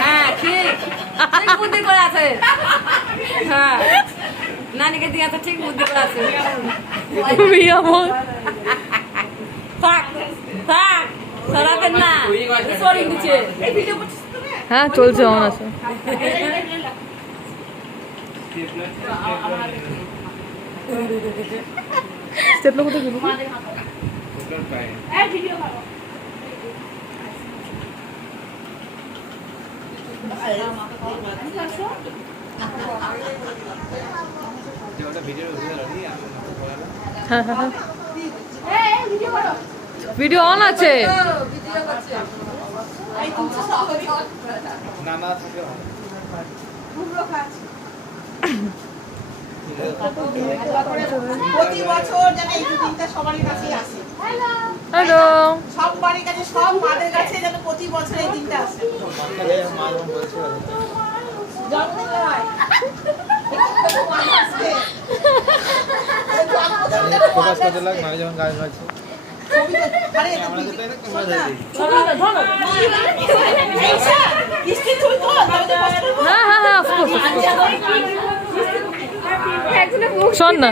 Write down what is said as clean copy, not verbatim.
হ্যাঁ ঠিক বুদ্ধি করে আছে। হ্যাঁ নানিকে দিয়ে আছে, ঠিক বুদ্ধি করে আছে। থাক থাক সরাবেন না, সরিয়ে দিচ্ছে। হ্যাঁ চলছে, অন আছে। স্টেপলো কোথায় গেল? হ্যাঁ হ্যাঁ হ্যাঁ ভিডিও অন আছে। প্রতি বছর যেন এই দিনটা সবার কাছেই আসে। হ্যালো, সব বাড়ির কাছে, সব মাদের কাছে যেন প্রতি বছর এই দিনটা আসে। জন্মদিন নয়, হ্যাঁ হ্যাঁ হ্যাঁ, শোন না।